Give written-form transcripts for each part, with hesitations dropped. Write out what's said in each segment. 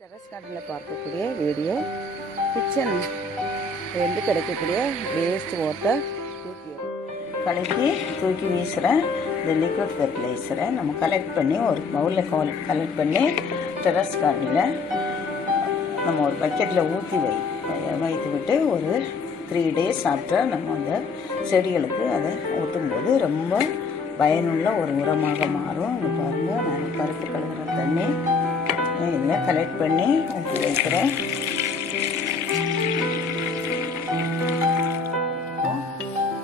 Terrace கார்டனில் பார்க்கக்கூடிய video kitchen வந்து கிடைக்கக்கூடிய வேஸ்ட் வாட்டர் தூக்கி வீசுகிற இந்த லிக்விட் ஃபெர்டிலைசரை நம்ம கலெக்ட் பண்ணி ஒரு பவுலில் கலெக்ட் பண்ணி டெரஸ் கார்டனில் நம்ம ஒரு பக்கெட்டில் ஊற்றி வைத்து விட்டு ஒரு 3 days ஆஃப்டர் நம்ம அந்த செடிகளுக்கு அதை ஊற்றும்போது ரொம்ப பயனுள்ள ஒரு உரமாக மாறும். இங்கே பாருங்கள், நான் பருப்பு கழுவுற தண்ணி இதில் கலெக்ட் பண்ணி ஊற்றி வைக்கிறேன்.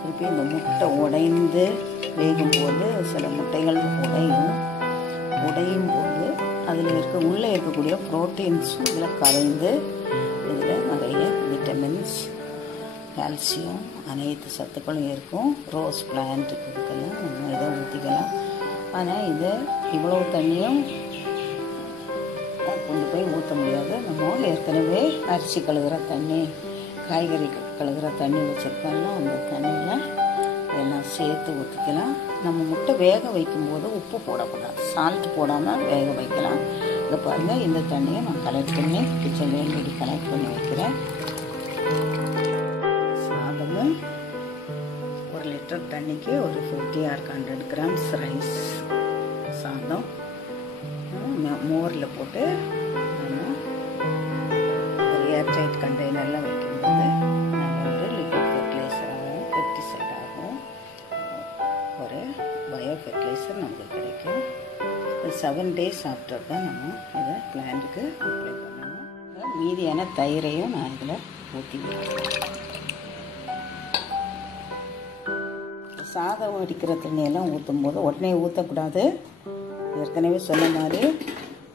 திருப்பி இந்த முட்டை உடைந்து வேகும்போது சில முட்டைகள் உடையும் போது அதில் உள்ளே இருக்கக்கூடிய ப்ரோட்டீன்ஸும் இதில் கரைந்து இதில் நிறைய விட்டமின்ஸ், கால்சியம், அனைத்து சத்துக்களும் இருக்கும். ரோஸ் பிளான்ட் இதுக்கெல்லாம் நம்ம இதை ஊற்றிக்கலாம். ஆனால் இதை இவ்வளவு தண்ணியும் கொண்டு போய் ஊற்ற முடியாது. நம்ம ஏற்கனவே அரிசி கழுவுற தண்ணி, காய்கறி கழுவுற தண்ணி வச்சுருக்கோம்னா அந்த தண்ணியில் எல்லாம் சேர்த்து ஊற்றிக்கலாம். நம்ம முட்டை வேக வைக்கும்போது உப்பு போடக்கூடாது, சால்ட் போடாமல் வேக வைக்கலாம். இதை பாருங்கள், இந்த தண்ணியை நான் கலெக்ட் பண்ணி கிச்சன்லேயே இப்படி கலெக்ட் பண்ணி வைக்கிறேன். சாதமும் 1 லிட்டர் தண்ணிக்கு ஒரு 50 or 100 grams ரைஸ் சாதம் மோரில் போட்டு நம்ம ஒரு ஏர்டைட் கண்டெய்னரில் வைக்கும்போது நம்ம ஒரு லிக்விட் ஃபெர்டிலைசராகவும் பெஸ்டிசைடாகவும் ஒரு பயோ ஃபெர்டிலைசர் நமக்கு கிடைக்கும். 7 days ஆஃப்டர் தான் நம்ம இதை பிளான்ட்டுக்கு அப்ளை பண்ணணும். மீதியான தயிரையும் நான் இதில் ஊற்றிக்கிறேன். சாதம் அடிக்கிற தண்ணியெல்லாம் ஊற்றும்போது உடனே ஊற்றக்கூடாது. ஏற்கனவே சொன்ன மாதிரி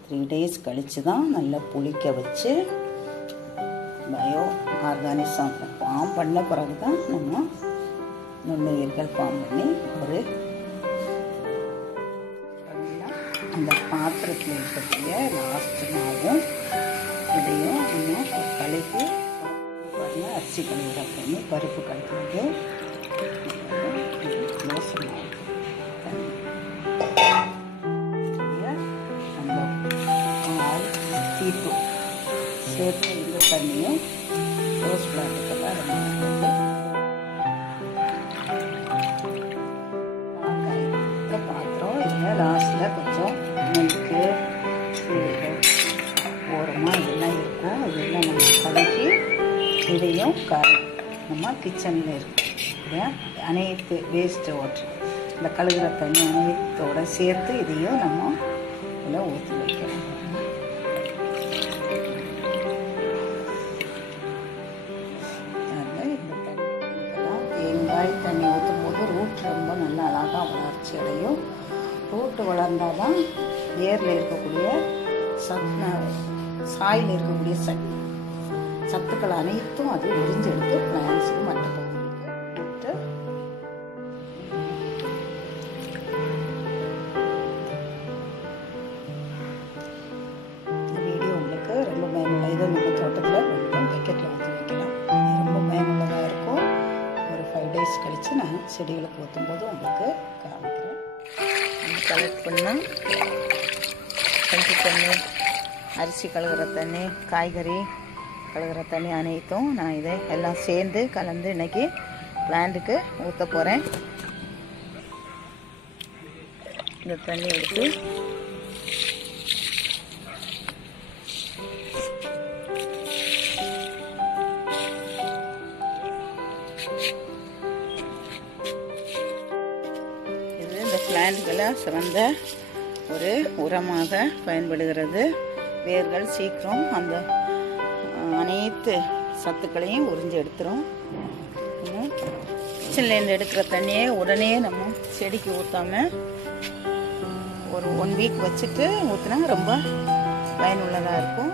3 days கழித்து தான் நல்லா புளிக்க வச்சு பயோ ஆர்கானிசம் ஃபார்ம் பண்ண பிறகு தான் நம்ம நுண்ணுயிர்கள் ஃபார்ம் பண்ணி ஒரு அந்த பாத்திரத்தில் இருக்கக்கூடிய லாஸ்ட் மாவும் இதையும் நம்ம கலக்கி அரிசி கழுவுற தண்ணி, பருப்பு கழுவுறது, சேர்த்து இந்த தண்ணியும் ரோஸ் பிளான்ட்டுக்கெல்லாம் பாத்திரம் இதில் லாஸ்ட்டில் கொஞ்சம் மில்க்கு, ஓரமாக இதெல்லாம் இருக்கும். இதெல்லாம் நம்ம கலக்கி இதையும் நம்ம கிச்சனில் இருக்கும் அனைத்து வேஸ்ட் வாட்டர், இந்த கழுகுற தண்ணி அனைத்தோடு சேர்த்து இதையும் நம்ம இதில் ஊற்றி வைக்கிறோம். தேங்காய் தண்ணி ஊற்றும் போது ரூட் ரொம்ப நல்லா அழகாக வளர்ச்சி அடையும். ரூட்டு வளர்ந்தால் தான் ஏரில் இருக்கக்கூடிய சாயில் இருக்கக்கூடிய சத்துக்கள் அனைத்தும் அது உறிஞ்செடுத்து பிளான்ஸுக்கு மற்ற பகுதிக்கு விட்டு இந்த வீடியோ உங்களுக்கு ரொம்ப பயனுள்ள. இதை நம்ம தோட்டத்தில் பக்கெட்டில் ஊற்றி வைக்கலாம். ரொம்ப பயனுள்ளதாக இருக்கும். ஒரு 5 days கழித்து நான் செடிகளுக்கு ஊற்றும்போது உங்களுக்கு காமிக்கிறேன். கலெக்ட் பண்ணால் கஞ்சி தண்ணி, அரிசி கழுவுற தண்ணி, காய்கறி கழுவுற தண்ணி அனைத்தும் நான் இதை எல்லாம் சேர்ந்து கலந்து இன்னைக்கு பிளான்ட்டுக்கு ஊற்ற போகிறேன். இந்த தண்ணி எடுத்து பிளான்ட்களை சிறந்த ஒரு உரமாக பயன்படுகிறது. வேர்கள் சீக்கிரம் அந்த அனைத்து சத்துக்களையும் உறிஞ்சி எடுத்துரும். கிச்சன்லேருந்து எடுக்கிற தண்ணியை உடனே நம்ம செடிக்கு ஊற்றாமல் ஒரு 1 week வச்சுட்டு ஊற்றினா ரொம்ப பயனுள்ளதாக இருக்கும்.